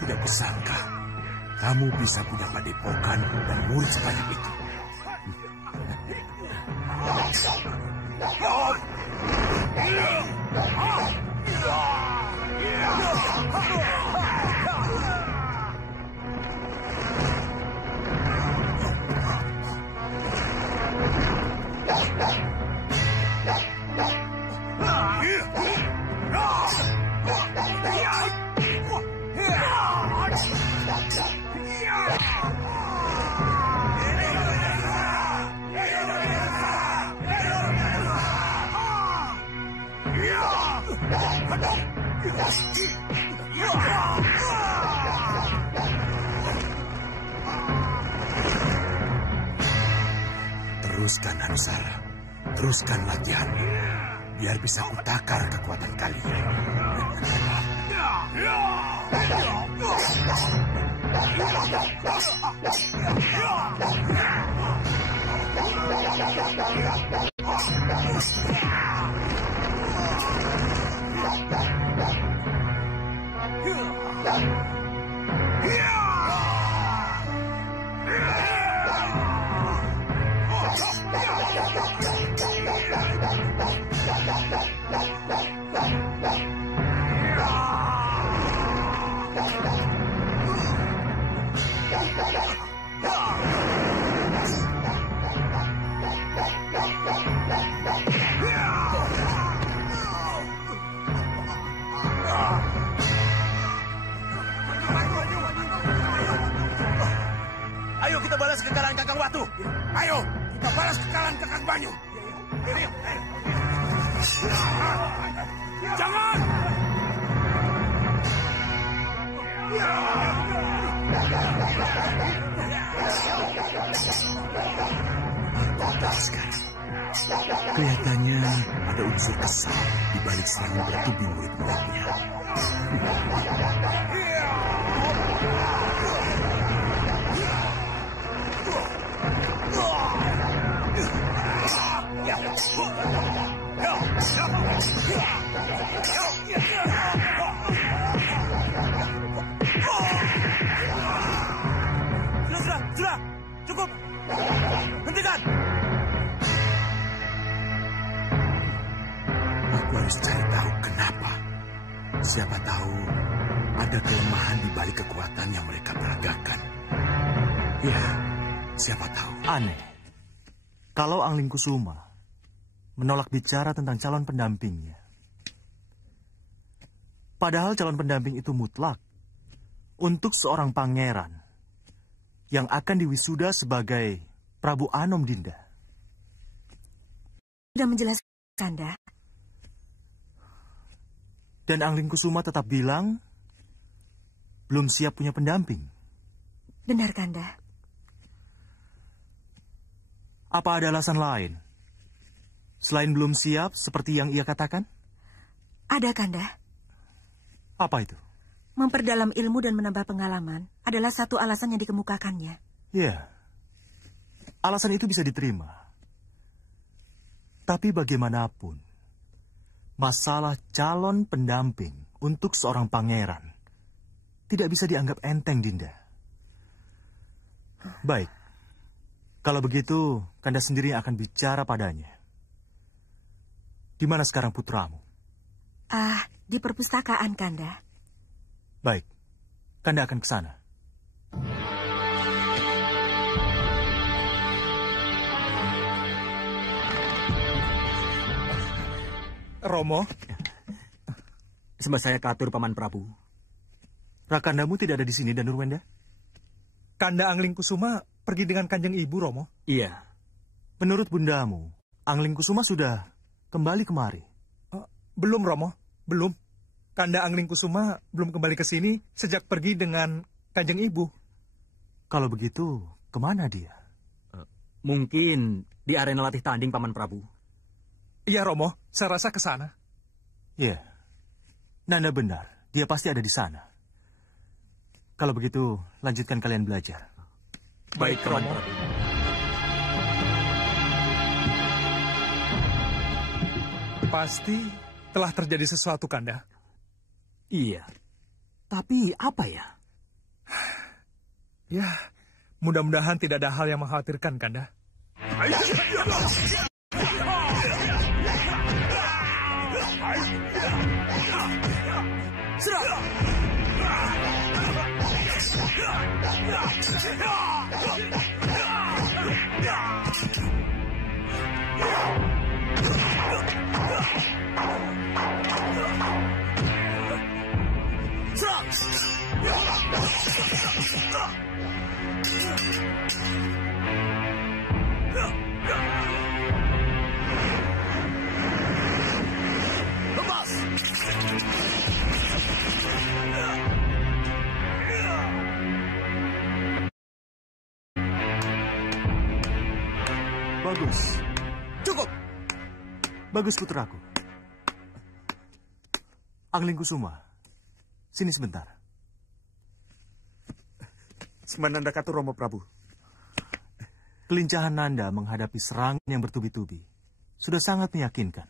Tidak kusangka kamu bisa punya padepokan dan murid sebanyak itu. Teruskan Anusara, teruskan latihan, biar bisa kutakar kekuatan kalian. Ayo kita balas kekalahan Kakang Watu. Ayo kita balas kekalahan Kakang Banyu. Ayo. Jangan. Sekarang, kelihatannya ada unsur kesal di balik serangan bertubi murid-muridnya. Sudah, cukup. Hentikan. Aku harus cari tahu kenapa. Siapa tahu ada kelemahan di balik kekuatan yang mereka peragakan. Ya, siapa tahu. Aneh. Kalau Angling Kusuma menolak bicara tentang calon pendampingnya. Padahal calon pendamping itu mutlak untuk seorang pangeran yang akan diwisuda sebagai Prabu Anom, Dinda. Sudah menjelaskan, Kanda. Dan Angling Kusuma tetap bilang belum siap punya pendamping. Benar, Kanda. Apa ada alasan lain? Selain belum siap seperti yang ia katakan? Ada, Kanda. Apa itu? Memperdalam ilmu dan menambah pengalaman adalah satu alasan yang dikemukakannya. Ya, alasan itu bisa diterima. Tapi bagaimanapun, masalah calon pendamping untuk seorang pangeran tidak bisa dianggap enteng, Dinda. Baik, kalau begitu, Kanda sendiri yang akan bicara padanya. Di mana sekarang putramu? Di perpustakaan, Kanda. Baik, Kanda akan ke sana. Romo, Sembah saya katur, Paman Prabu. Rakandamu tidak ada di sini, Danurwenda? Kanda Angling Kusuma pergi dengan Kanjeng Ibu, Romo. Iya. Menurut bundamu, Angling Kusuma sudah kembali kemari. Belum, Romo. Belum. Kanda Angling Kusuma belum kembali ke sini sejak pergi dengan Kanjeng Ibu. Kalau begitu, kemana dia? Mungkin di arena latih tanding, Paman Prabu. Iya, Romo. Saya rasa ke sana. Ya, Nanda benar. Dia pasti ada di sana. Kalau begitu, lanjutkan kalian belajar. Baik, Paman Romo. Prabu. Pasti telah terjadi sesuatu, Kanda. Iya. Tapi apa ya? Ya, mudah-mudahan tidak ada hal yang mengkhawatirkan, Kanda. Bagus. Cukup. Bagus, putraku. Angling Kusuma, sini sebentar. Sembah Nanda katur, Romo Prabu. Kelincahan Nanda menghadapi serangan yang bertubi-tubi sudah sangat meyakinkan.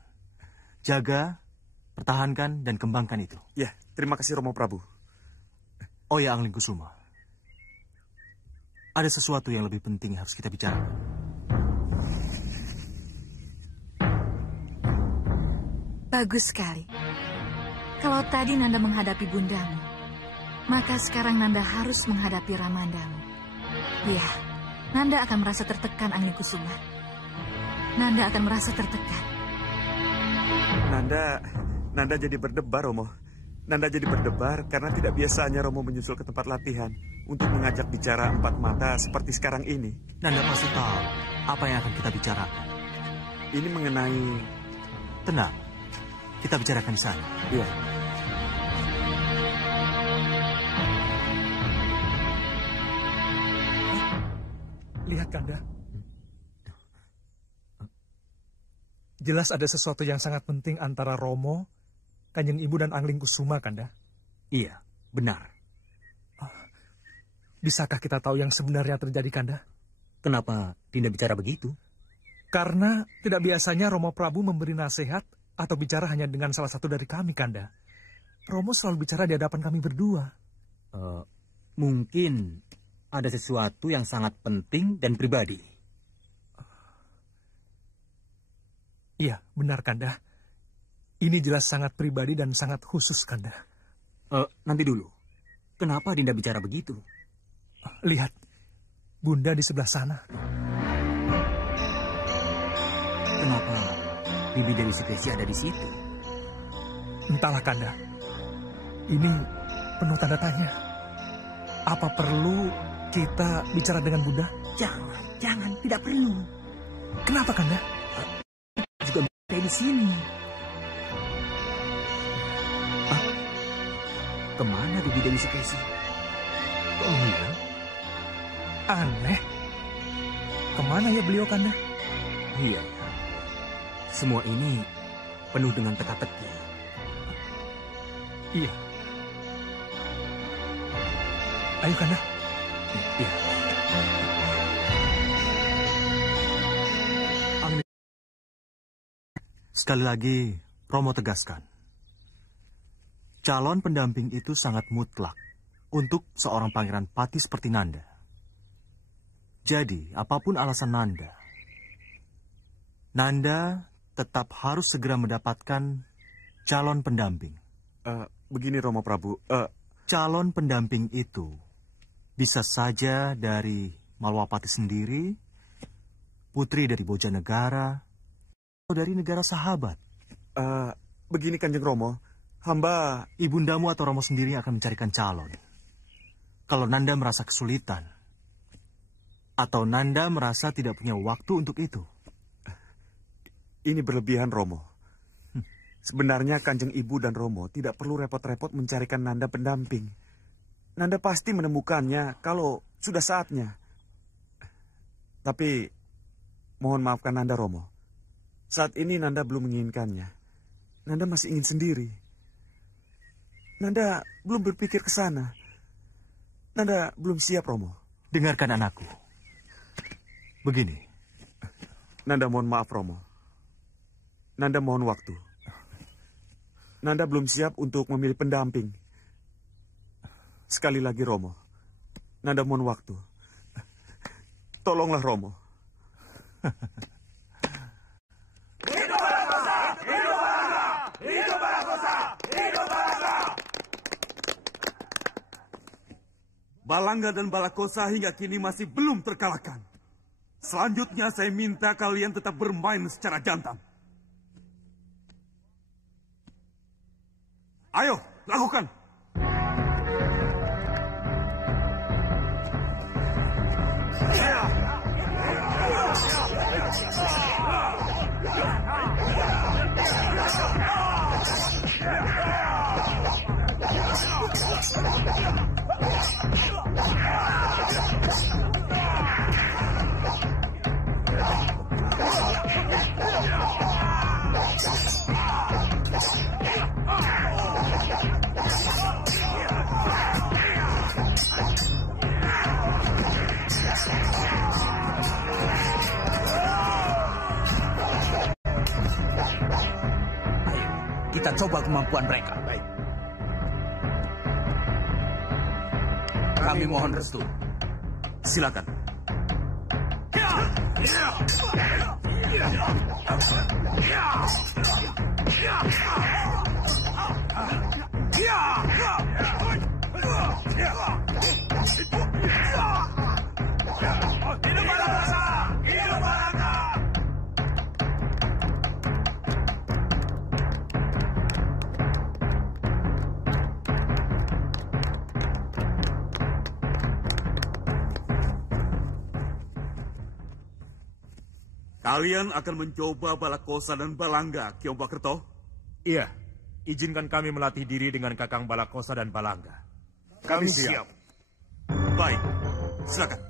Jaga, pertahankan, dan kembangkan itu. Ya, terima kasih, Romo Prabu. Oh ya, Angling Kusuma. Ada sesuatu yang lebih penting yang harus kita bicarakan. Bagus sekali. Kalau tadi Nanda menghadapi bundamu, maka sekarang Nanda harus menghadapi Ramandamu. Iya, Nanda akan merasa tertekan, Angling Kusuma. Nanda akan merasa tertekan. Nanda jadi berdebar, Romo. Nanda jadi berdebar karena tidak biasanya Romo menyusul ke tempat latihan untuk mengajak bicara empat mata seperti sekarang ini. Nanda pasti tahu apa yang akan kita bicarakan. Ini mengenai... Tenang, kita bicarakan di sana. Ya, Lihat, Kanda. Jelas ada sesuatu yang sangat penting antara Romo, Kanjeng Ibu, dan Angling Kusuma, Kanda. Iya, benar. Bisakah kita tahu yang sebenarnya terjadi, Kanda? Kenapa Dinda bicara begitu? Karena tidak biasanya Romo Prabu memberi nasihat atau bicara hanya dengan salah satu dari kami, Kanda. Romo selalu bicara di hadapan kami berdua. Mungkin ada sesuatu yang sangat penting dan pribadi. Iya, benar, Kanda. Ini jelas sangat pribadi dan sangat khusus, Kanda. Nanti dulu. Kenapa Dinda bicara begitu? Lihat, Bunda di sebelah sana. Kenapa Bibi Dewi Sukesi ada di situ? Entahlah, Kanda. Ini penuh tanda tanya. Apa perlu kita bicara dengan Bunda? Jangan, tidak perlu. Kenapa, Kanda? Juga kayak di sini. Kemana Bibi Dewi Sukesi? Kok hilang? Aneh. Kemana ya beliau, Kanda? Iya. Semua ini penuh dengan teka-teki. Iya. Ayo, Kanda. Iya. Sekali lagi, Romo tegaskan. Calon pendamping itu sangat mutlak untuk seorang pangeran pati seperti Nanda. Jadi, apapun alasan Nanda tetap harus segera mendapatkan calon pendamping. Begini Romo Prabu, Calon pendamping itu bisa saja dari Malwapati sendiri, putri dari Bojanegara, atau dari negara sahabat. begini Kanjeng Romo, hamba... Ibundamu atau Romo sendiri akan mencarikan calon. Kalau Nanda merasa kesulitan, atau Nanda merasa tidak punya waktu untuk itu. Ini berlebihan Romo. Sebenarnya Kanjeng Ibu dan Romo tidak perlu repot-repot mencarikan Nanda pendamping. Nanda pasti menemukannya kalau sudah saatnya. Tapi mohon maafkan Nanda Romo. Saat ini Nanda belum menginginkannya. Nanda masih ingin sendiri. Nanda belum berpikir ke sana. Nanda belum siap Romo. Dengarkan anakku. Begini. Nanda mohon maaf Romo. Nanda mohon waktu. Nanda belum siap untuk memilih pendamping. Sekali lagi Romo, Nanda mohon waktu. Tolonglah Romo. Hidup Balakosa! Hidup Balanga! Hidup Balakosa! Hidup Balanga! Balanga dan Balakosa hingga kini masih belum terkalahkan. Selanjutnya saya minta kalian tetap bermain secara jantan. Ayo, lakukan. Kita coba kemampuan mereka. Baik. Kami mohon restu. Silakan. Hidup Balakosa! Hidup Balanga! Kalian akan mencoba Balakosa dan Balanga, Kiombakerto? Iya, izinkan kami melatih diri dengan Kakang Balakosa dan Balanga. Kami siap. Baik, silakan.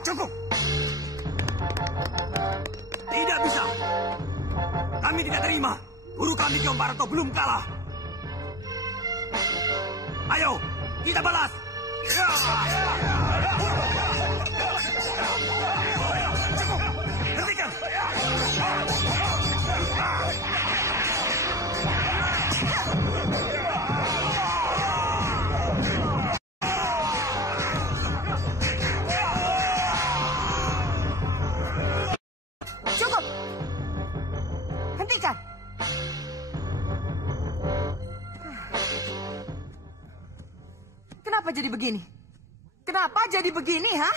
Cukup! Tidak bisa. Kami tidak terima. Guru kami Kiombakerto belum kalah. Ayo, kita balas. Cukup. Hentikan. Cukup. Hentikan. Kenapa jadi begini? Kenapa jadi begini, ha?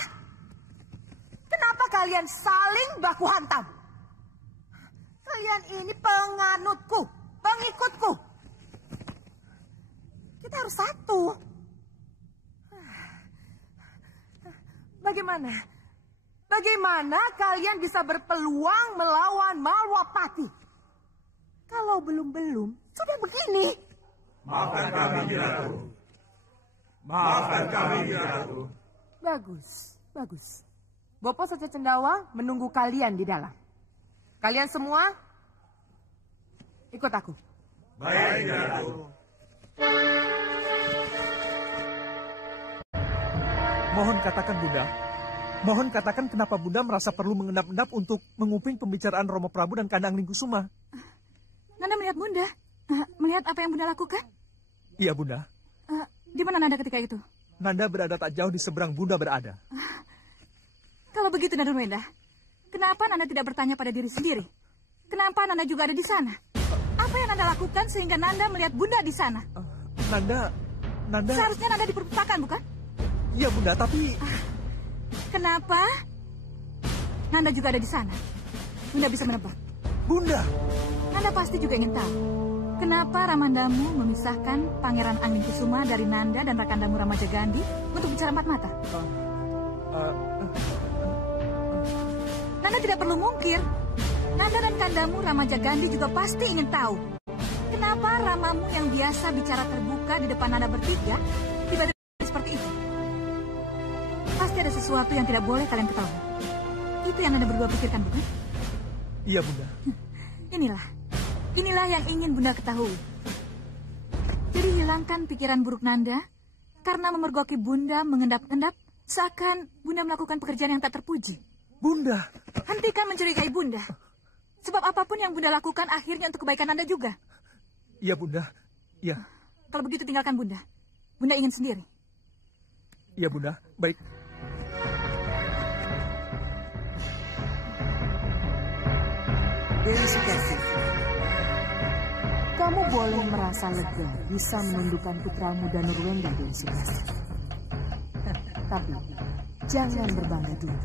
Kenapa kalian saling baku hantam? Kalian ini penganutku, pengikutku. Kita harus satu. Bagaimana? Bagaimana kalian bisa berpeluang melawan Malwapati? Kalau belum-belum, sudah begini. Maafkan kami, Ratu. Maafkan kami, Ratu. Bagus, bagus. Bopo Saca Cendawa menunggu kalian di dalam. Kalian semua ikut aku. Baik, Ratu. Mohon katakan Bunda. Mohon katakan kenapa Bunda merasa perlu mengendap-endap untuk menguping pembicaraan Romo Prabu dan Kanda Anglingkusuma. Nanda melihat Bunda. Melihat apa yang Bunda lakukan? Iya Bunda. Di mana Nanda ketika itu? Nanda berada tak jauh di seberang Bunda berada. Kalau begitu Nanda Wenda, kenapa Nanda tidak bertanya pada diri sendiri? Kenapa Nanda juga ada di sana? Apa yang Nanda lakukan sehingga Nanda melihat Bunda di sana? Nanda... Seharusnya Nanda di perpustakaan, bukan? Iya Bunda, tapi... Kenapa Nanda juga ada di sana? Bunda bisa menebak. Bunda! Nanda pasti juga ingin tahu. Kenapa Ramandamu memisahkan Pangeran Anglingkusuma dari Nanda dan Rakandamu Ramajagandhi untuk bicara empat mata? Nanda tidak perlu mungkir. Nanda dan Kandamu Ramajagandhi juga pasti ingin tahu. Kenapa Ramamu yang biasa bicara terbuka di depan Nanda bertiga tiba-tiba seperti itu? Pasti ada sesuatu yang tidak boleh kalian ketahui. Itu yang Nanda berdua pikirkan, bukan? Iya, Bunda. Inilah yang ingin Bunda ketahui. Jadi hilangkan pikiran buruk Nanda karena memergoki Bunda mengendap-endap seakan Bunda melakukan pekerjaan yang tak terpuji. Bunda! Hentikan mencurigai Bunda. Sebab apapun yang Bunda lakukan akhirnya untuk kebaikan Nanda juga. Iya, Bunda. Iya. Kalau begitu tinggalkan Bunda. Bunda ingin sendiri. Iya, Bunda. Baik. Dewi Sukesi, kamu boleh merasa lega bisa menundukkan putramu Danurwenda, Dewi Sukesi. Tapi jangan berbangga dulu.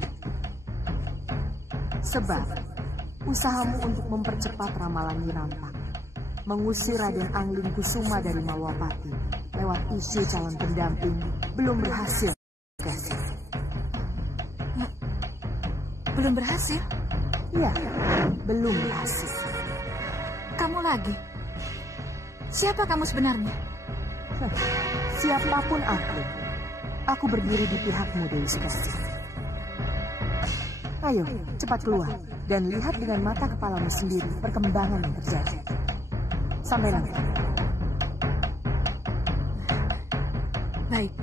Sebab usahamu untuk mempercepat ramalan Wirampak, mengusir Raden Anglingkusuma dari Malwapati lewat isu calon pendamping belum berhasil. Belum berhasil? Ya, belum berhasil. Kamu lagi? Siapa kamu sebenarnya? Siapapun aku berdiri di pihakmu, Dewi Sukesi. Ayo, cepat keluar dan lihat dengan mata kepalamu sendiri perkembangan yang terjadi. Sampai nanti. Baik,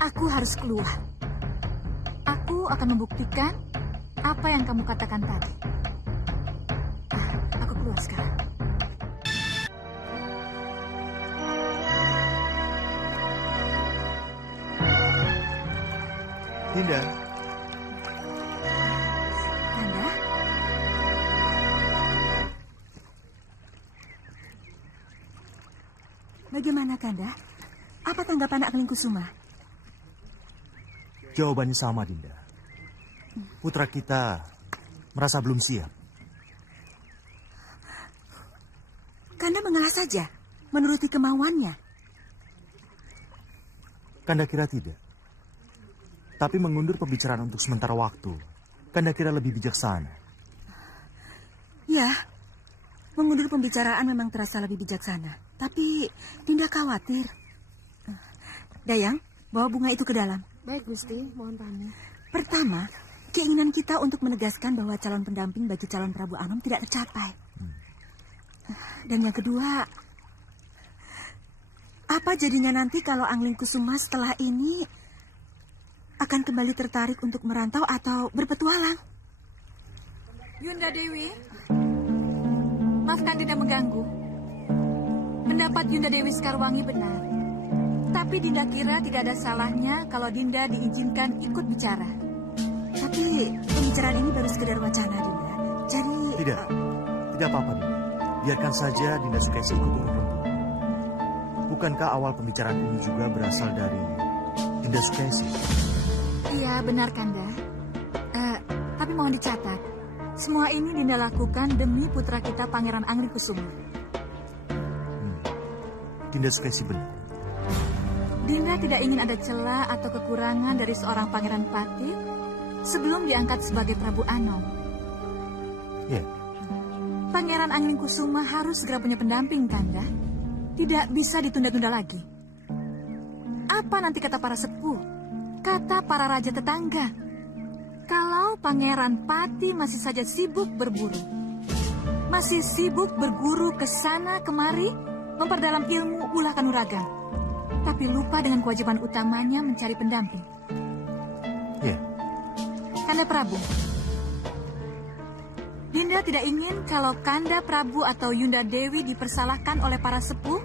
aku harus keluar. Aku akan membuktikan apa yang kamu katakan tadi. Aku keluar sekarang. Dinda. Nanda? Bagaimana, Kanda? Apa tanggapan Anglingkusuma? Jawabannya sama, Dinda. Putra kita merasa belum siap. Kanda mengalah saja, menuruti kemauannya. Kanda kira tidak. Tapi mengundur pembicaraan untuk sementara waktu, Kanda kira lebih bijaksana. Ya, mengundur pembicaraan memang terasa lebih bijaksana. Tapi Dinda khawatir. Dayang, bawa bunga itu ke dalam. Baik, Gusti, mohon pamit. Pertama, keinginan kita untuk menegaskan bahwa calon pendamping bagi calon Prabu Anom tidak tercapai. Dan yang kedua, apa jadinya nanti kalau Anglingkusuma setelah ini akan kembali tertarik untuk merantau atau berpetualang? Yunda Dewi, maafkan Dinda mengganggu. Pendapat Yunda Dewi Sekarwangi benar. Tapi Dinda kira tidak ada salahnya kalau Dinda diizinkan ikut bicara. Tapi pembicaraan ini baru sekedar wacana, Dinda. Jadi... Tidak apa-apa, Dinda. Biarkan saja Dinda Sukesi ikut urut rembuk. Bukankah awal pembicaraan ini juga berasal dari Dinda Sukesi? Iya, benar, Kanda. Tapi mohon dicatat, semua ini Dinda lakukan demi putra kita Pangeran Anglingkusuma. Dinda Sukesi benar. Dinda tidak ingin ada celah atau kekurangan dari seorang Pangeran Patih sebelum diangkat sebagai Prabu Anom. Ya. Pangeran Anglingkusuma harus segera punya pendamping, Kanda. Tidak bisa ditunda-tunda lagi. Apa nanti kata para sepuh? Kata para raja tetangga? kalau Pangeran Pati masih saja sibuk berburu, masih sibuk berguru ke sana kemari, memperdalam ilmu ulah kanuragan, tapi lupa dengan kewajiban utamanya mencari pendamping. Ya. Kanda Prabu, Dinda tidak ingin kalau Kanda Prabu atau Yunda Dewi dipersalahkan oleh para sepuh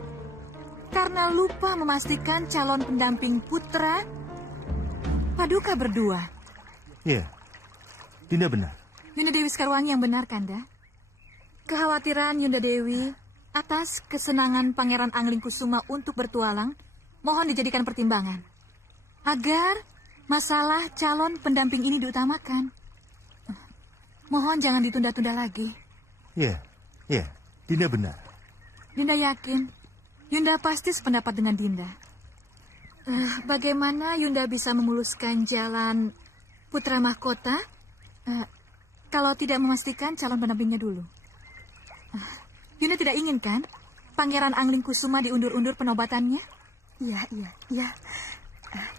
karena lupa memastikan calon pendamping putra Paduka berdua. Ya, Dinda benar. Yunda Dewi Sekarwangi yang benar, Kanda. Kekhawatiran Yunda Dewi atas kesenangan Pangeran Anglingkusuma untuk bertualang mohon dijadikan pertimbangan agar masalah calon pendamping ini diutamakan. Mohon jangan ditunda-tunda lagi. Ya, Dinda benar. Dinda yakin Yunda pasti sependapat dengan Dinda. Bagaimana Yunda bisa memuluskan jalan putra mahkota kalau tidak memastikan calon pendampingnya dulu? Yunda tidak ingin kan Pangeran Anglingkusuma diundur-undur penobatannya? Iya.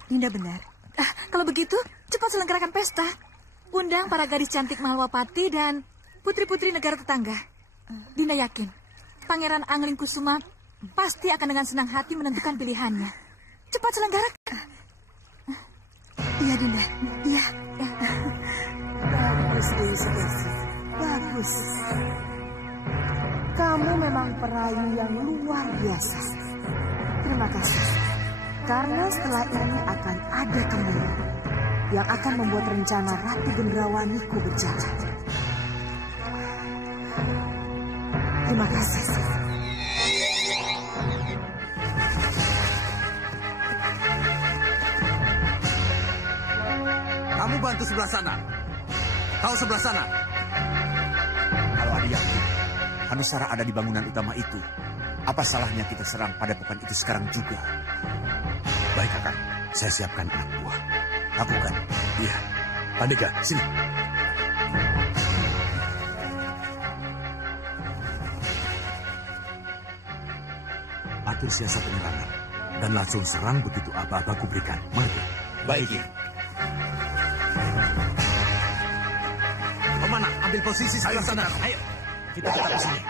Dinda benar. Kalau begitu, cepat selenggarakan pesta. Undang para gadis cantik Malwapati dan putri-putri negara tetangga. Dinda yakin Pangeran Anglingkusuma pasti akan dengan senang hati menentukan pilihannya. Cepat selenggarakan. Iya, Dinda. Iya. Bagus, Dewi Sukesi. Bagus. Kamu memang perayu yang luar biasa. Terima kasih. Karena setelah ini akan ada temuan yang akan membuat rencana Ratu Gendrawaniku berjalan. Terima kasih. Kamu bantu sebelah sana. Kau sebelah sana. Kalau ada yakin Hanusara ada di bangunan utama itu, apa salahnya kita serang padepokan itu sekarang juga? Baik, Kakang. Saya siapkan anak buah. Lakukan. Iya. Pandega, sini. Atur siasat penyerangan. Dan langsung serang begitu aba-aba ku berikan. Mengerti? Baik. Kemana? Ambil posisi sebelah sana. Ayo. Kita tetap di sini.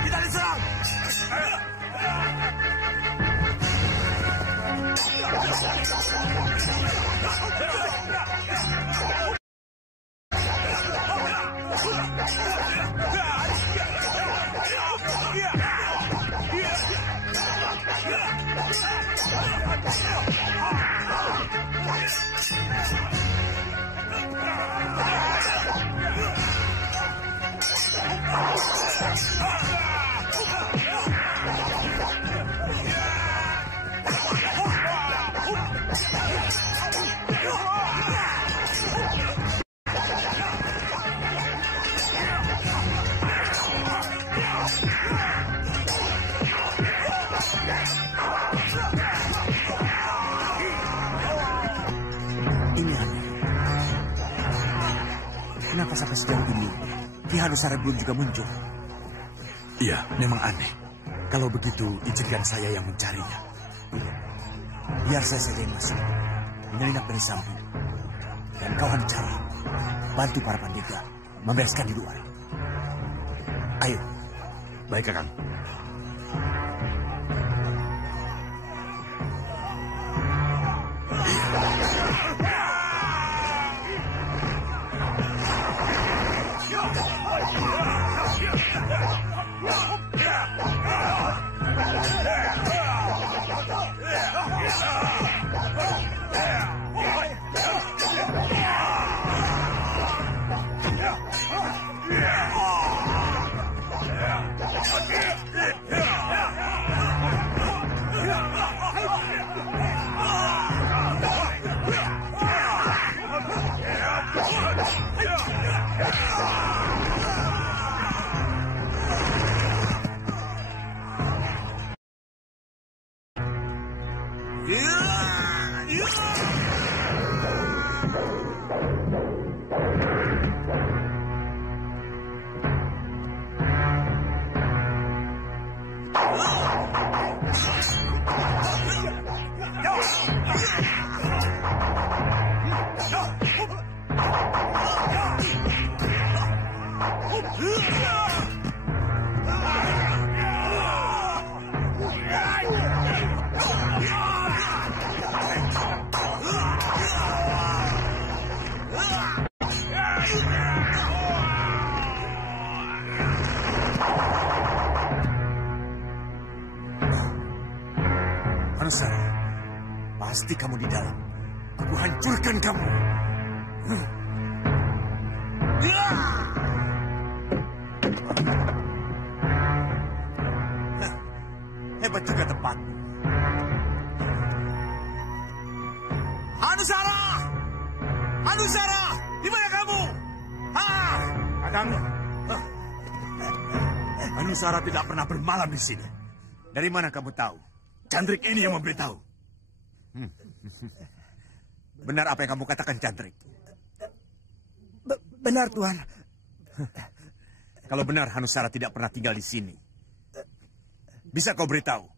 Kita diserang. Ini aneh. Kenapa sampai sejauh ini Ki Hanusara belum juga muncul? Iya, memang aneh. Kalau begitu, izinkan saya yang mencarinya. Biar saya saja yang masuk, menyelinap dari samping. Dan kau Hanusara, bantu para pandega membereskan di luar. Ayo. Baik, Kakang. Yeah! Hanusara, pasti kamu di dalam. Aku hancurkan kamu. Nah, hebat juga tepat. Hanusara! Hanusara! Di mana kamu? Kakang, Hanusara tidak pernah bermalam di sini. Dari mana kamu tahu? Cantrik ini yang memberitahu. Benar apa yang kamu katakan, Cantrik? Benar, Tuan. Kalau benar Hanusara tidak pernah tinggal di sini, bisa kau beritahu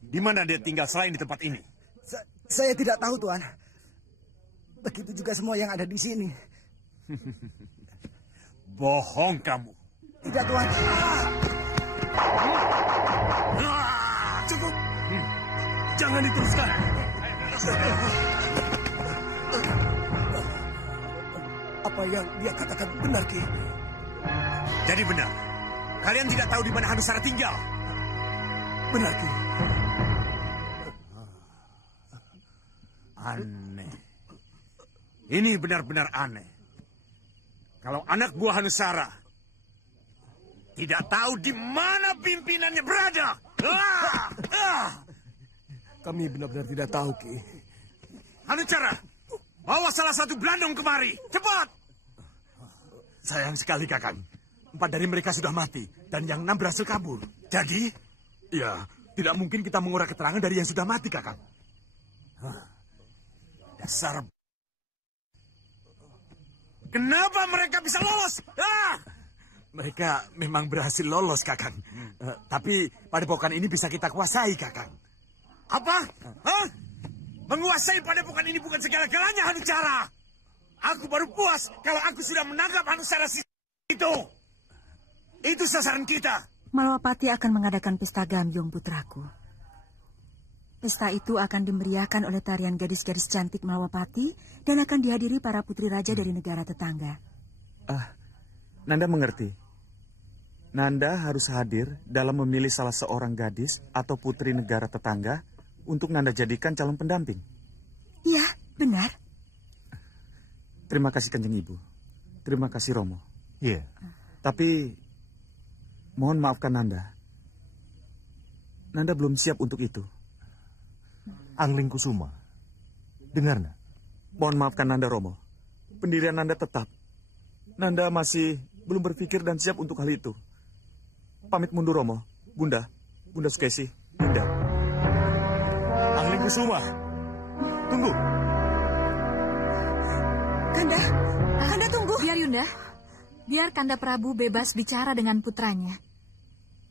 di mana dia tinggal selain di tempat ini? Saya tidak tahu, Tuan. Begitu juga semua yang ada di sini. Bohong kamu. Tidak, Tuan. Cukup. Jangan diteruskan. Apa yang dia katakan benar, Ki? Jadi benar, kalian tidak tahu di mana Hanusara tinggal? Benar, Ki. Aneh. Ini benar-benar aneh. Kalau anak buah Hanusara tidak tahu di mana pimpinannya berada. Kami benar-benar tidak tahu, Ki. Hanusara, bawa salah satu Blandong kemari. Cepat! Sayang sekali, Kakang. 4 dari mereka sudah mati, dan yang 6 berhasil kabur. Jadi? Ya, tidak mungkin kita mengurai keterangan dari yang sudah mati, Kakang. Dasar... Kenapa mereka bisa lolos? Mereka memang berhasil lolos, Kakang. Tapi padepokan ini bisa kita kuasai, Kakang. Apa? Hah? Menguasai padepokan ini bukan segala-galanya, Hanusara. Aku baru puas kalau aku sudah menangkap Hanusara itu. Itu sasaran kita. Malawapati akan mengadakan pesta gambyong, putraku. Pesta itu akan dimeriahkan oleh tarian gadis-gadis cantik Malawapati dan akan dihadiri para putri raja dari negara tetangga. Nanda mengerti. Nanda harus hadir dalam memilih salah seorang gadis atau putri negara tetangga untuk Nanda jadikan calon pendamping. Iya, benar. Terima kasih Kanjeng Ibu. Terima kasih Romo. Iya. Tapi mohon maafkan Nanda. Nanda belum siap untuk itu. Angling Kusuma, dengar nak? Mohon maafkan Nanda Romo. Pendirian Nanda tetap. Nanda masih belum berpikir dan siap untuk hal itu. Pamit mundur Romo. Bunda Sukesi, Dinda. Angling Kusuma, tunggu. Kanda tunggu. Biar Yunda, biar Kanda Prabu bebas bicara dengan putranya.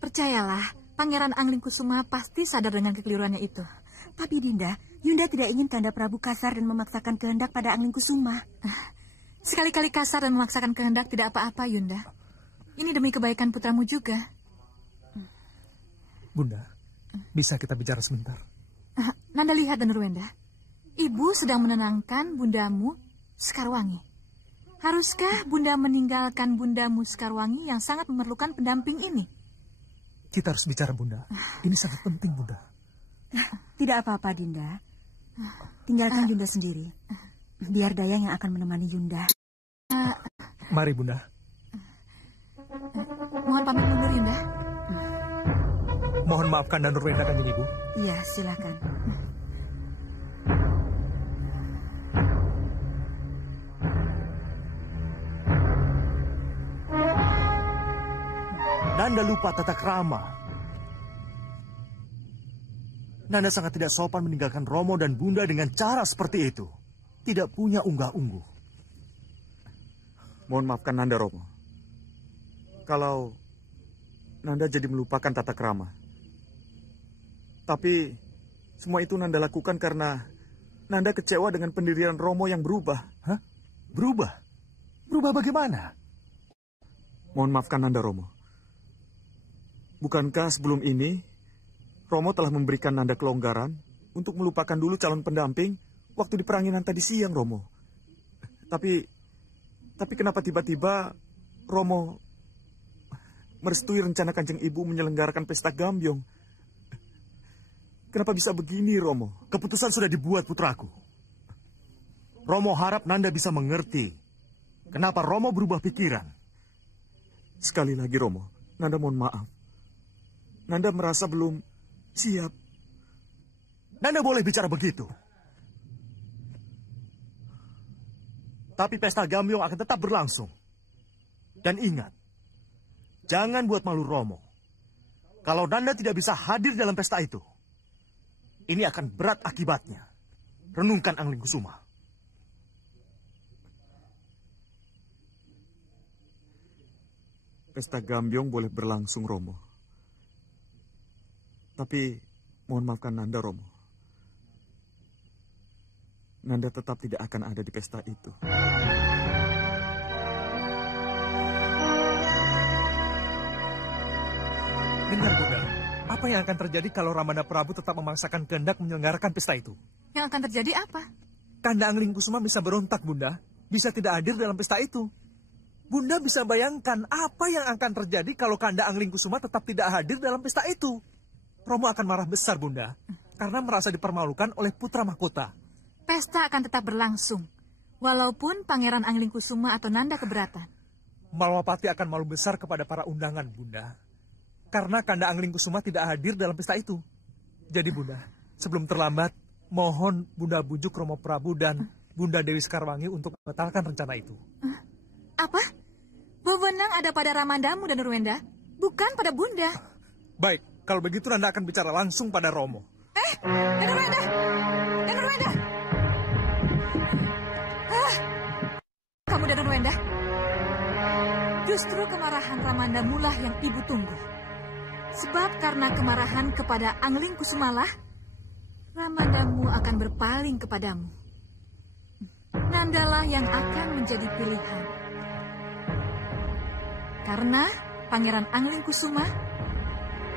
Percayalah, Pangeran Angling Kusuma pasti sadar dengan kekeliruannya itu. Tapi Dinda, Yunda tidak ingin Kanda Prabu kasar dan memaksakan kehendak pada Angling Kusuma. Sekali-kali kasar dan memaksakan kehendak tidak apa-apa, Yunda. Ini demi kebaikan putramu juga. Bunda, bisa kita bicara sebentar? Nanda lihat dan Nurwenda. Ibu sedang menenangkan bundamu Sekarwangi. Haruskah Bunda meninggalkan bundamu Sekarwangi yang sangat memerlukan pendamping ini? Kita harus bicara, Bunda. Ini sangat penting, Bunda. Tidak apa-apa, Dinda. Tinggalkan Yunda sendiri. Biar Dayang yang akan menemani Yunda. Mari, Bunda. Mohon pamit mundur, Yunda. Mohon maafkan dan Nurwenda, Kanjeng Ibu. Iya, silakan. Nanda lupa tata krama. Nanda sangat tidak sopan meninggalkan Romo dan Bunda dengan cara seperti itu. Tidak punya unggah-ungguh. Mohon maafkan Nanda Romo. Kalau Nanda jadi melupakan tata krama. Tapi semua itu Nanda lakukan karena Nanda kecewa dengan pendirian Romo yang berubah. Hah? Berubah? Berubah bagaimana? Mohon maafkan Nanda, Romo. Bukankah sebelum ini Romo telah memberikan Nanda kelonggaran untuk melupakan dulu calon pendamping waktu diperanginan tadi siang, Romo? Tapi kenapa tiba-tiba Romo merestui rencana Kanjeng Ibu menyelenggarakan pesta Gambyong? Kenapa bisa begini, Romo? Keputusan sudah dibuat, putraku. Romo harap Nanda bisa mengerti kenapa Romo berubah pikiran. Sekali lagi, Romo, Nanda mohon maaf. Nanda merasa belum siap. Nanda boleh bicara begitu. Tapi pesta Gambyong akan tetap berlangsung. Dan ingat, jangan buat malu Romo. Kalau Nanda tidak bisa hadir dalam pesta itu, ini akan berat akibatnya. Renungkan Anglingkusuma. Pesta Gambyong boleh berlangsung, Romo. Tapi mohon maafkan Nanda, Romo. Nanda tetap tidak akan ada di pesta itu. Dengar, Bunda. Apa yang akan terjadi kalau Ramanda Prabu tetap memaksakan kehendak menyelenggarakan pesta itu? Yang akan terjadi apa? Kanda Anglingkusuma bisa berontak, Bunda. Bisa tidak hadir dalam pesta itu. Bunda bisa bayangkan apa yang akan terjadi kalau Kanda Anglingkusuma tetap tidak hadir dalam pesta itu. Romo akan marah besar, Bunda. Karena merasa dipermalukan oleh putra mahkota. Pesta akan tetap berlangsung. Walaupun Pangeran Anglingkusuma atau Nanda keberatan. Malwapati akan malu besar kepada para undangan, Bunda. Karena Kanda Anglingkusuma tidak hadir dalam pesta itu. Jadi, Bunda, sebelum terlambat, mohon Bunda bujuk Romo Prabu dan Bunda Dewi Sekarwangi untuk membatalkan rencana itu. Apa? Wewenang ada pada Ramandamu dan Nurwenda, bukan pada Bunda. Baik, kalau begitu Nanda akan bicara langsung pada Romo. Dan Nurwenda! Dan Nurwenda! Kamu dan Nurwenda? Justru kemarahan Ramandamu lah yang ibu tunggu. Sebab karena kemarahan kepada Anglingkusumalah, Ramandamu akan berpaling kepadamu. Nandalah yang akan menjadi pilihan. Karena Pangeran Anglingkusuma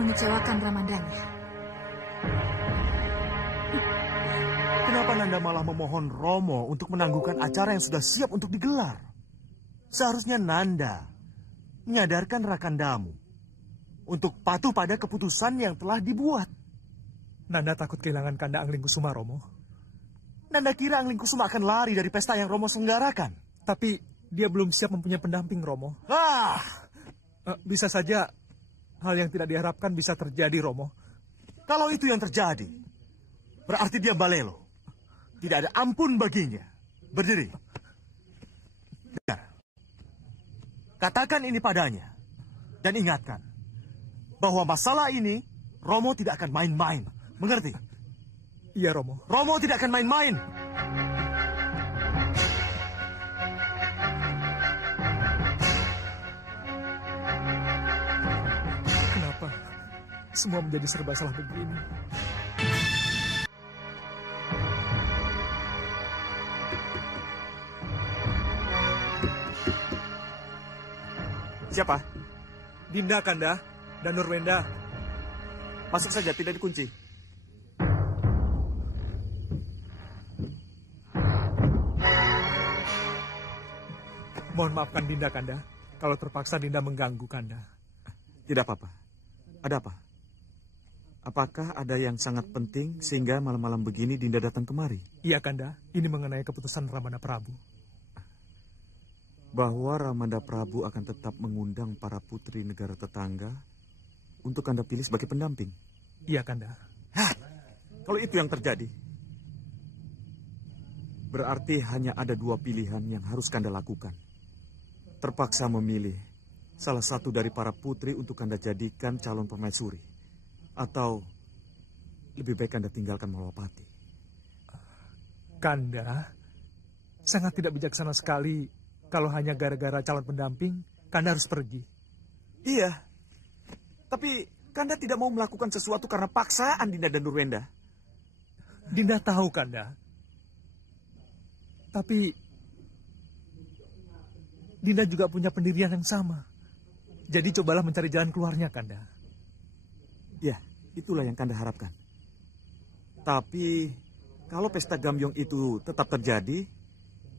mengecewakan Ramandanya. Kenapa Nanda malah memohon Romo untuk menangguhkan acara yang sudah siap untuk digelar? Seharusnya Nanda menyadarkan Rakandamu untuk patuh pada keputusan yang telah dibuat. Nanda takut kehilangan Kanda Anglingkusuma, Romo. Nanda kira Anglingkusuma akan lari dari pesta yang Romo selenggarakan. Tapi dia belum siap mempunyai pendamping, Romo. Bisa saja hal yang tidak diharapkan bisa terjadi, Romo. Kalau itu yang terjadi, berarti dia balelo. Tidak ada ampun baginya. Berdiri. Dengar. Katakan ini padanya. Dan ingatkan, bahwa masalah ini, Romo tidak akan main-main. Mengerti? Iya, Romo. Romo tidak akan main-main. Kenapa semua menjadi serba salah begini? Siapa? Dinda, Kanda, dan Nurwenda. Masuk saja, tidak dikunci. Mohon maafkan Dinda, Kanda. Kalau terpaksa Dinda mengganggu Kanda. Tidak apa-apa. Ada apa? Apakah ada yang sangat penting sehingga malam-malam begini Dinda datang kemari? Iya, Kanda. Ini mengenai keputusan Ramanda Prabu. Bahwa Ramanda Prabu akan tetap mengundang para putri negara tetangga untuk Kanda pilih sebagai pendamping. Iya, Kanda. Kalau itu yang terjadi, berarti hanya ada dua pilihan yang harus Kanda lakukan. Terpaksa memilih salah satu dari para putri untuk Kanda jadikan calon permaisuri. Atau lebih baik Kanda tinggalkan Malwapati. Kanda, sangat tidak bijaksana sekali kalau hanya gara-gara calon pendamping, Kanda harus pergi. Iya, tapi Kanda tidak mau melakukan sesuatu karena paksaan Dinda dan Nurwenda. Dinda tahu, Kanda. Tapi Dinda juga punya pendirian yang sama. Jadi cobalah mencari jalan keluarnya, Kanda. Ya, itulah yang Kanda harapkan. Tapi, kalau pesta Gambyong itu tetap terjadi,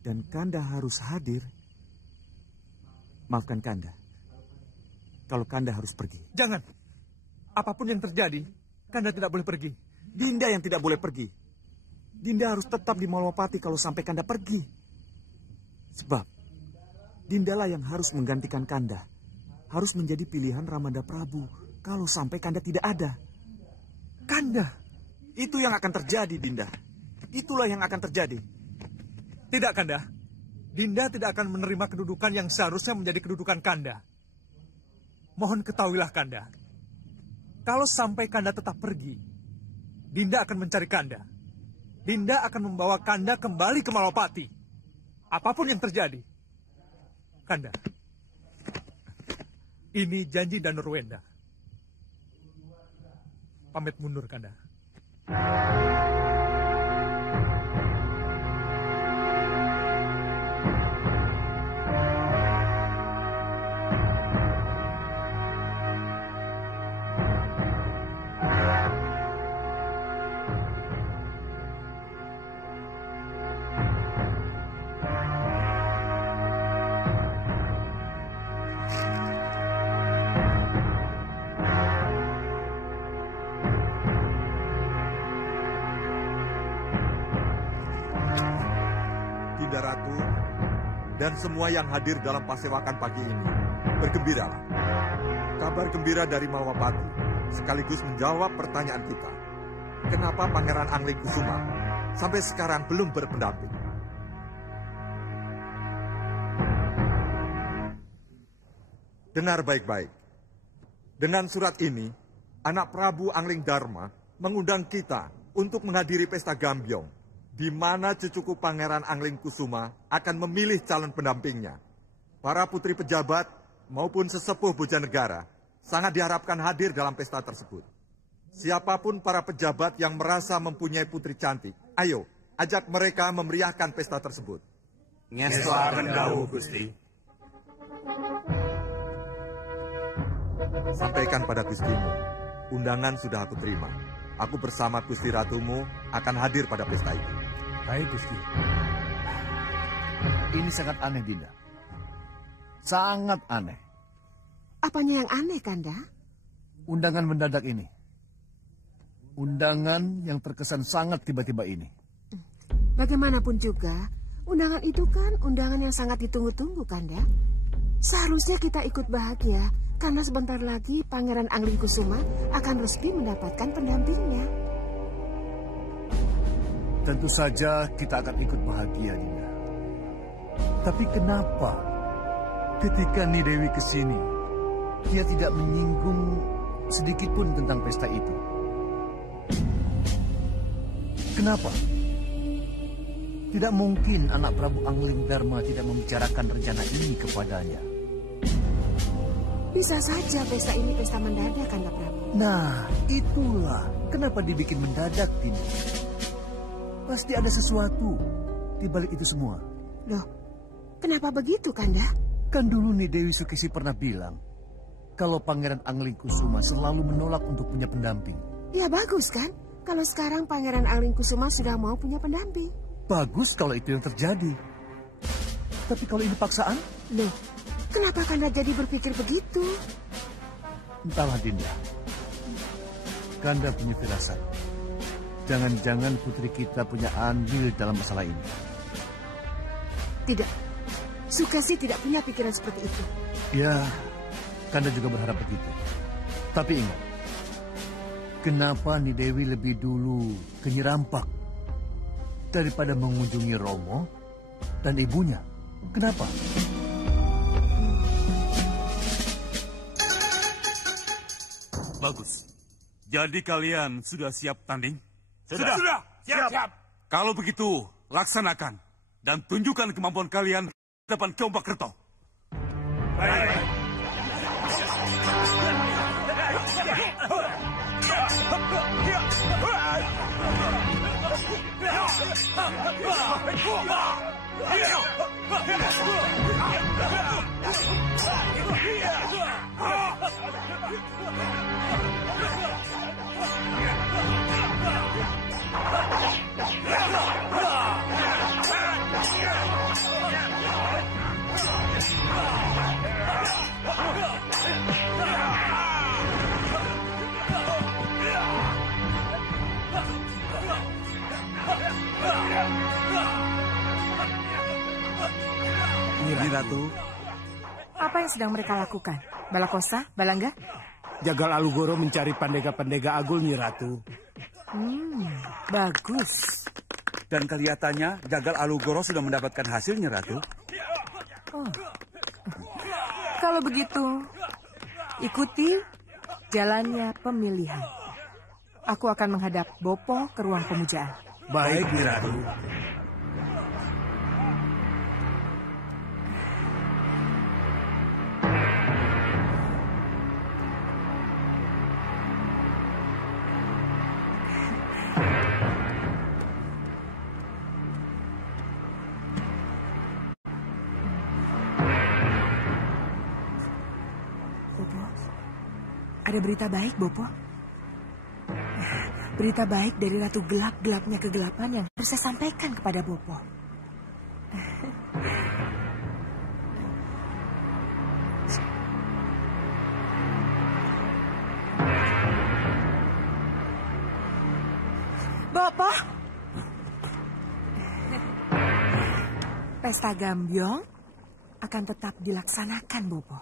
dan Kanda harus hadir, maafkan Kanda. Kalau Kanda harus pergi. Jangan. Apapun yang terjadi, Kanda tidak boleh pergi. Dinda yang tidak boleh pergi. Dinda harus tetap di Malwapati kalau sampai Kanda pergi. Sebab, Dindalah yang harus menggantikan Kanda. Harus menjadi pilihan Ramanda Prabu kalau sampai Kanda tidak ada. Kanda? Itu yang akan terjadi, Dinda. Itulah yang akan terjadi. Tidak, Kanda. Dinda tidak akan menerima kedudukan yang seharusnya menjadi kedudukan Kanda. Mohon ketahuilah, Kanda. Kalau sampai Kanda tetap pergi, Dinda akan mencari Kanda. Dinda akan membawa Kanda kembali ke Malwapati. Apapun yang terjadi. Kanda, ini janji Danurwenda. Pamit mundur, Kanda. Dan semua yang hadir dalam pasewakan pagi ini, bergembiralah. Kabar gembira dari Malwapati sekaligus menjawab pertanyaan kita. Kenapa Pangeran Anglingkusuma sampai sekarang belum berpendamping? Dengar baik-baik. Dengan surat ini, anak Prabu Anglingdarma mengundang kita untuk menghadiri pesta Gambyong, di mana cucuku Pangeran Anglingkusuma akan memilih calon pendampingnya. Para putri pejabat maupun sesepuh Bojanegara sangat diharapkan hadir dalam pesta tersebut. Siapapun para pejabat yang merasa mempunyai putri cantik, ayo, ajak mereka memeriahkan pesta tersebut. Ngesto akan dawuh, Gusti. Sampaikan pada Gustimu, undangan sudah aku terima. Aku bersama Gusti Ratumu akan hadir pada pesta itu. Baik, Gusti. Ini sangat aneh, Dinda. Sangat aneh. Apanya yang aneh, Kanda? Undangan mendadak ini. Undangan yang terkesan sangat tiba-tiba ini. Bagaimanapun juga, undangan itu kan undangan yang sangat ditunggu-tunggu, Kanda. Seharusnya kita ikut bahagia, karena sebentar lagi Pangeran Anglingkusuma akan resmi mendapatkan pendampingnya. Tentu saja kita akan ikut bahagia, Dinda. Tapi kenapa ketika Nidewi kesini, dia tidak menyinggung sedikit pun tentang pesta itu? Kenapa? Tidak mungkin anak Prabu Anglingdarma tidak membicarakan rencana ini kepadanya. Bisa saja pesta ini pesta mendadak, Kanda Prabu. Nah, itulah kenapa dibikin mendadak, Dinda. Pasti ada sesuatu di balik itu semua. Loh, kenapa begitu, Kanda? Kan dulu nih Dewi Sukesi pernah bilang kalau Pangeran Anglingkusuma selalu menolak untuk punya pendamping. Ya bagus kan, kalau sekarang Pangeran Anglingkusuma sudah mau punya pendamping. Bagus kalau itu yang terjadi. Tapi kalau ini paksaan? Loh, kenapa Kanda jadi berpikir begitu? Entahlah, Dinda. Kanda punya firasat. Jangan-jangan putri kita punya andil dalam masalah ini. Tidak. Sukesi tidak punya pikiran seperti itu. Ya, Kanda juga berharap begitu. Tapi ingat, kenapa Nidewi lebih dulu ke Nyirampak daripada mengunjungi Romo dan ibunya? Kenapa? Bagus. Jadi kalian sudah siap tanding? Sudah. Siap. Kalau begitu, laksanakan. Dan tunjukkan kemampuan kalian di depan Keombak Kerto. Baik. Nyi Ratu. Apa yang sedang mereka lakukan? Balakosa, Balangga? Jagal Alugoro mencari pendega-pendega agul, Nyi Ratu. Bagus. Dan kelihatannya Jagal Alugoro sudah mendapatkan hasilnya, Ratu. Oh. Kalau begitu, ikuti jalannya pemilihan. Aku akan menghadap Bopo ke ruang pemujaan. Baik, Nyi Ratu. Ada berita baik, Bopo. Berita baik dari Ratu Gelap-gelapnya kegelapan yang harus saya sampaikan kepada Bopo. Bopo? Pesta Gambyong akan tetap dilaksanakan, Bopo.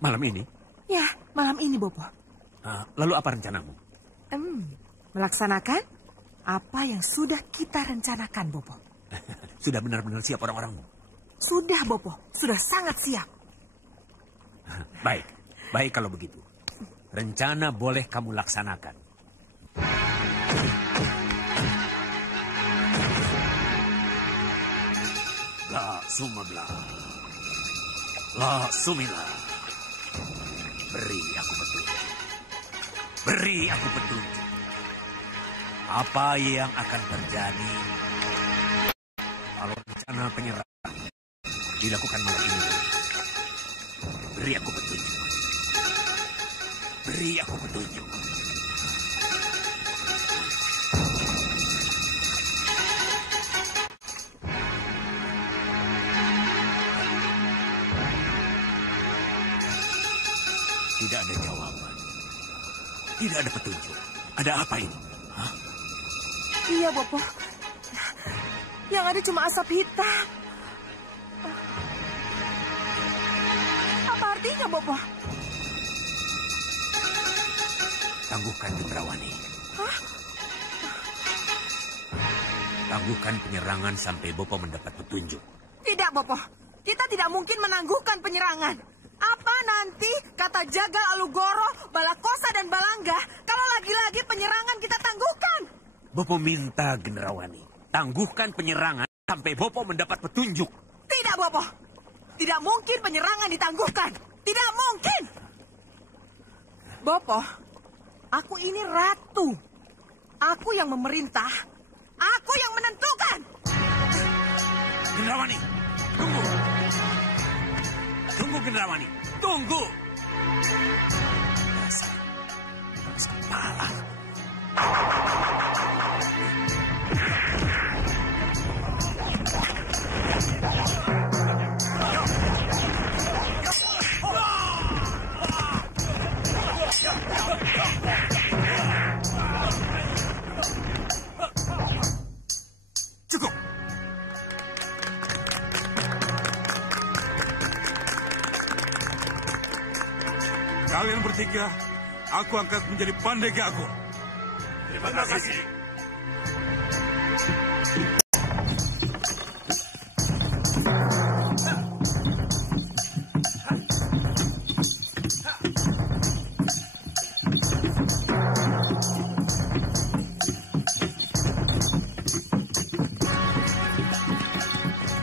Malam ini? Ya, malam ini, Bopo. Lalu apa rencanamu? Melaksanakan apa yang sudah kita rencanakan, Bopo. Sudah benar-benar siap orang-orangmu? Sudah, Bopo. Sudah sangat siap. Baik, baik kalau begitu. Rencana boleh kamu laksanakan. La Sumabla. La Sumila. Beri aku petunjuk. Beri aku petunjuk. Apa yang akan terjadi kalau rencana penyerahan dilakukan malam ini? Beri aku petunjuk. Beri aku petunjuk. Tidak ada jawaban. Tidak ada petunjuk. Ada apa ini? Hah? Iya, Bopo. Yang ada cuma asap hitam. Apa artinya, Bopo? Tangguhkan Gendrawani. Hah? Tangguhkan penyerangan sampai Bopo mendapat petunjuk. Tidak, Bopo. Kita tidak mungkin menangguhkan penyerangan. Apa nanti kata Jagal Alugoro, Balakosa, dan Balangga kalau lagi-lagi penyerangan kita tangguhkan? Bopo minta Gendrawani. Tangguhkan penyerangan sampai Bopo mendapat petunjuk. Tidak, Bopo. Tidak mungkin penyerangan ditangguhkan. Tidak mungkin. Bopo, aku ini ratu. Aku yang memerintah. Aku yang menentukan. Gendrawani, tunggu. Tunggu, Gendrawani. Tunggu. Dasar kepala. Cukup. Kalian bertiga, aku angkat menjadi pandega aku. Terima kasih.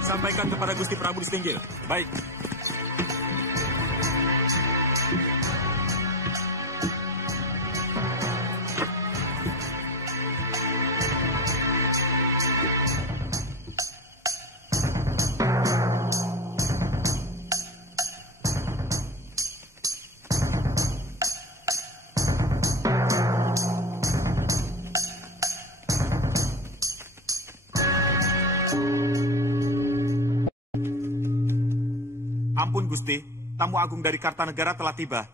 Sampaikan kepada Gusti Prabu Distinggil. Baik. Ampun, Gusti. Tamu agung dari Kartanegara telah tiba.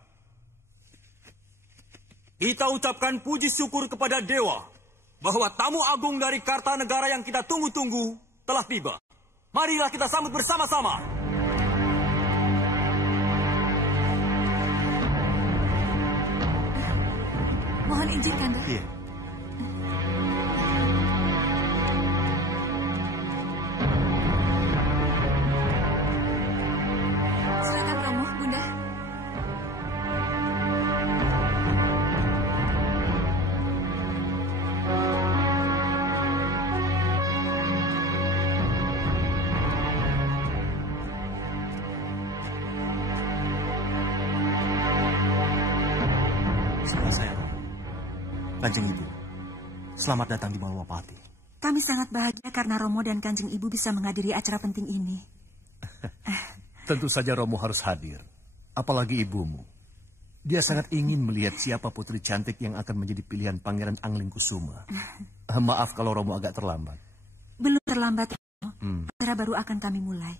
Kita ucapkan puji syukur kepada Dewa bahwa tamu agung dari Kartanegara yang kita tunggu-tunggu telah tiba. Marilah kita sambut bersama-sama. Mohon izin, Kanda. Iya. Silakan Romo, Bunda. Saya, Kanjeng Ibu, selamat datang di Malwapati. Kami sangat bahagia karena Romo dan Kanjeng Ibu bisa menghadiri acara penting ini. Tentu saja Romo harus hadir. Apalagi ibumu. Dia sangat ingin melihat siapa putri cantik yang akan menjadi pilihan Pangeran Anglingkusuma. Maaf kalau Romo agak terlambat. Belum terlambat, Romo. Acara baru akan kami mulai.